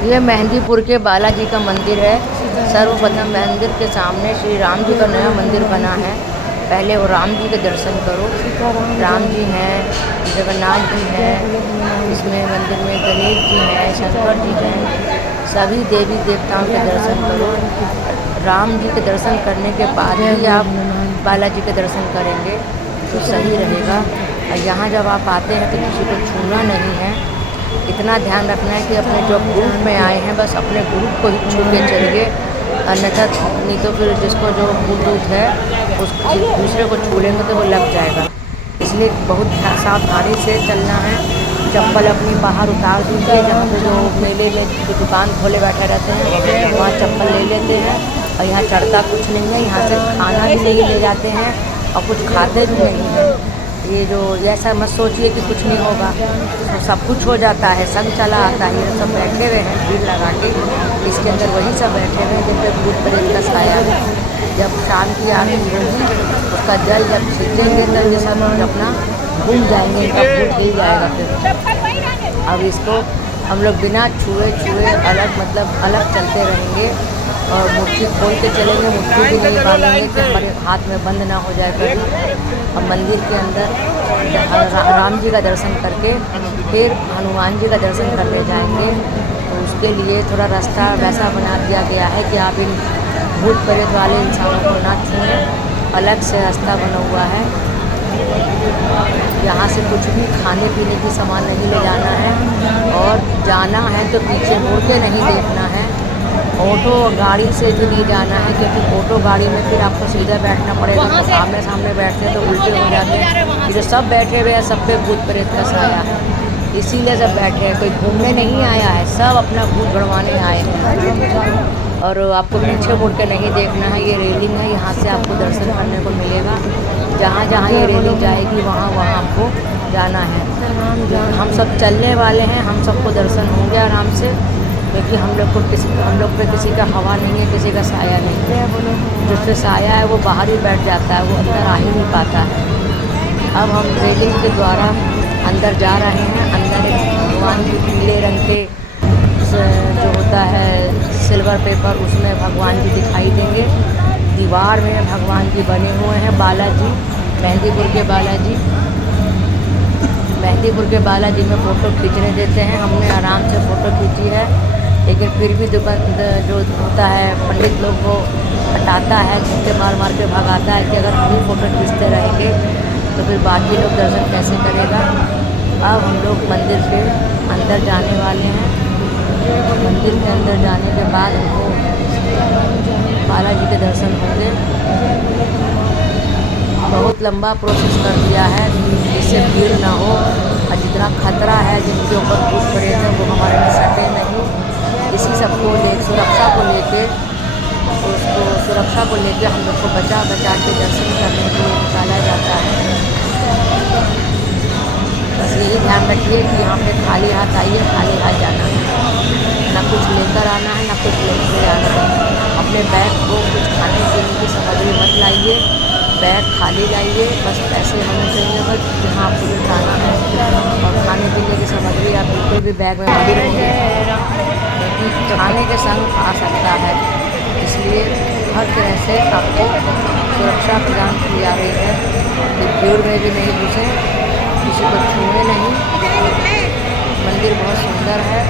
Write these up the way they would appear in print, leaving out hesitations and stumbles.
ये मेहंदीपुर के बालाजी का मंदिर है। सर्वप्रथम मंदिर के सामने श्री राम जी का नया मंदिर बना है। पहले वो राम जी के दर्शन करो। राम जी हैं, जगन्नाथ जी हैं, इसमें मंदिर में गणेश जी हैं, शंकर जी हैं, सभी देवी देवताओं के दर्शन करो। राम जी के दर्शन करने के बाद ही आप बालाजी के दर्शन करेंगे तो सही रहेगा। और यहाँ जब आप आते हैं तो किसी को छूना नहीं है। इतना ध्यान रखना है कि अपने जो ग्रुप में आए हैं बस अपने ग्रुप को ही छू के चलिए, अन्यथा नहीं तो फिर जिसको जो ब्लूटूथ है उस दूसरे को छू लेंगे तो वो लग जाएगा। इसलिए बहुत सावधानी से चलना है। चप्पल अपनी बाहर उतार दीजिए। जहाँ पे जो मेले में जो दुकान खोले बैठे रहते हैं वहाँ चप्पल ले लेते हैं। और यहाँ चढ़ता कुछ नहीं है। यहाँ से खाना भी नहीं ले जाते हैं और कुछ खाते भी नहीं हैं। ये जो ऐसा मत सोचिए कि कुछ नहीं होगा, तो सब कुछ हो जाता है। संग चला आता है। ये सब बैठे हुए हैं भीड़ लगा के, इसके अंदर वही सब बैठे हुए हैं जिन पर भूत प्रेत का साया है। जब शाम की आरती होगी उसका जल जब छीटेंगे तब ये सब अपना घूम जाएंगे, इनका भूत हिल जाएगा। फिर अब इसको हम लोग बिना छुए अलग चलते रहेंगे और मुट्ठी खोल के चलेंगे। मुट्ठी भी नहीं बांधेंगे कि हमारे हाथ में बंद ना हो जाए कभी। और मंदिर के अंदर राम जी का दर्शन करके फिर हनुमान जी का दर्शन करने जाएंगे। तो उसके लिए थोड़ा रास्ता वैसा बना दिया गया है कि आप इन भूत प्रेत वाले इंसानों को ना छुएं। अलग से रास्ता बना हुआ है। यहाँ से कुछ भी खाने पीने की सामान नहीं ले जाना है और जाना है तो पीछे मुड़ के नहीं देखना है। ऑटो गाड़ी से भी नहीं जाना है क्योंकि ऑटो गाड़ी में फिर आपको सीधा बैठना पड़ेगा। तो आमने सामने बैठते हैं तो उल्टे हो जाते हैं। जो सब बैठे हुए हैं सब पे भूत प्रेत का साया है, इसीलिए सब बैठे हैं। कोई घूमने नहीं आया है, सब अपना भूत भरवाने आए हैं। और आपको पीछे मुड़ के नहीं देखना है। ये रेलिंग है, यहाँ से आपको दर्शन करने को मिलेगा। जहाँ जहाँ ये रेलिंग जाएगी वहाँ वहाँ आपको जाना है। हम सब चलने वाले हैं, हम सबको दर्शन होंगे आराम से, क्योंकि हम लोग पे किसी का हवा नहीं है, किसी का साया नहीं है। जिस पे साया है वो बाहर ही बैठ जाता है, वो अंदर आ ही नहीं पाता है। अब हम रेलिंग के द्वारा अंदर जा रहे हैं। अंदर भगवान जी पीले रंग के जो होता है सिल्वर पेपर, उसमें भगवान जी दिखाई देंगे। दीवार में भगवान जी बने हुए हैं। बालाजी, मेहंदीपुर के बालाजी में फ़ोटो खींचने देते हैं। हमने आराम से फ़ोटो खींची है, लेकिन फिर भी दुकान जो होता है पंडित लोग को हटाता है, झूठे मार मार के भगाता है कि अगर हम ही फ़ोटो खींचते रहेंगे तो फिर बाकी लोग दर्शन कैसे करेगा। अब हम लोग मंदिर के अंदर जाने वाले हैं। मंदिर के अंदर जाने के बाद हमको बालाजी के दर्शन होंगे। बहुत लंबा प्रोसेस कर दिया है जिससे भीड़ ना हो। और जितना खतरा है जिनके ऊपर भूत प्रेत है वो हमारे में सटे नहीं। इसी सबको सुरक्षा को लेके हम लोग को बचा के दर्शन करने के लिए निकाला जाता है। बस यही ध्यान रखिए कि यहाँ पे खाली हाथ आइए, खाली हाथ जाना है। ना कुछ लेकर आना है, ना कुछ लेकर जाना है। अपने बैग को कुछ खाने पीने की सामग्री मत लाइए, बैग खाली लाइए। बस पैसे होने चाहिए बस जहाँ आपको जाना है। और खाने पीने की सामग्री आप बिल्कुल भी बैग में मत रखिए, क्योंकि खाने के संग आ सकता है। इसलिए हर तरह से आपको सुरक्षा प्रदान की जा रही है कि भीड़ में भी नहीं घुसे, किसी को छूए नहीं। मंदिर बहुत सुंदर है।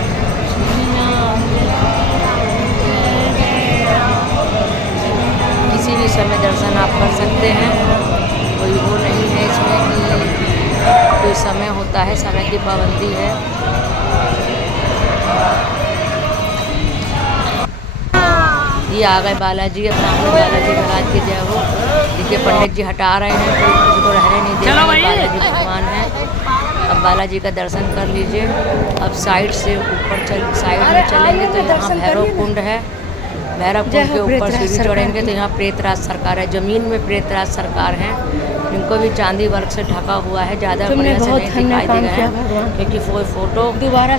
किसी भी समय दर्शन आप कर सकते हैं। कोई वो नहीं है इसमें कि कोई समय होता है, समय की पाबंदी है। ये आ गए बालाजी। अब सामने बालाजी महाराज की जय हो। देखिए पंडित जी हटा रहे हैं, कोई किसी को रहने नहीं दे रहे। बालाजी भगवान है। अब बालाजी का दर्शन कर लीजिए। अब साइड में चलेंगे तो यहाँ भैरव कुंड है। भैरव कुंड के ऊपर सीढ़ी चढ़ेंगे तो यहाँ प्रेतराज सरकार है। ज़मीन में प्रेतराज सरकार हैं, जिनको भी चांदी वर्क से ढका हुआ है। ज़्यादा बढ़िया से नहीं दिखाई दे रहे हैं क्योंकि फ़ोटो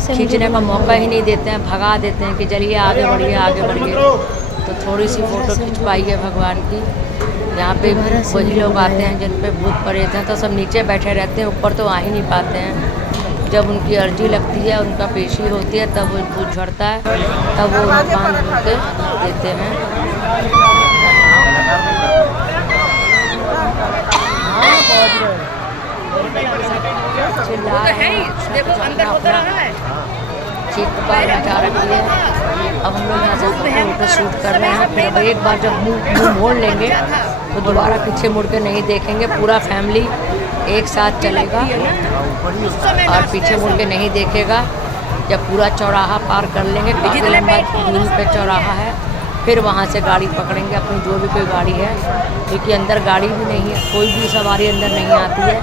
खींचने का मौका ही नहीं देते हैं, भगा देते हैं कि चलिए आगे बढ़िए। तो थोड़ी सी फ़ोटो खींच पाइए भगवान की। यहाँ पे वही लोग आते हैं जिन पे भूत प्रेत हैं, तो सब नीचे बैठे रहते हैं, ऊपर तो आ ही नहीं पाते हैं। जब उनकी अर्जी लगती है, उनका पेशी होती है, तब वो दूध झड़ता है, तब वो बांध के देते हैं। देखो अंदर होता रहा है, चीख बार मचा रखी है। अब हम लोग यहाँ से फोटो शूट कर रहे हैं। फिर अब एक बार जब मुँह मोड़ लेंगे तो दोबारा पीछे मुड़ के नहीं देखेंगे। पूरा फैमिली एक साथ चलेगा और पीछे मुड़ के नहीं देखेगा। जब पूरा चौराहा पार कर लेंगे, काफ़ी लंबा दूरी पे चौराहा है, फिर वहाँ से गाड़ी पकड़ेंगे अपनी, जो भी कोई गाड़ी है, क्योंकि अंदर गाड़ी भी नहीं है, कोई भी सवारी अंदर नहीं आती है।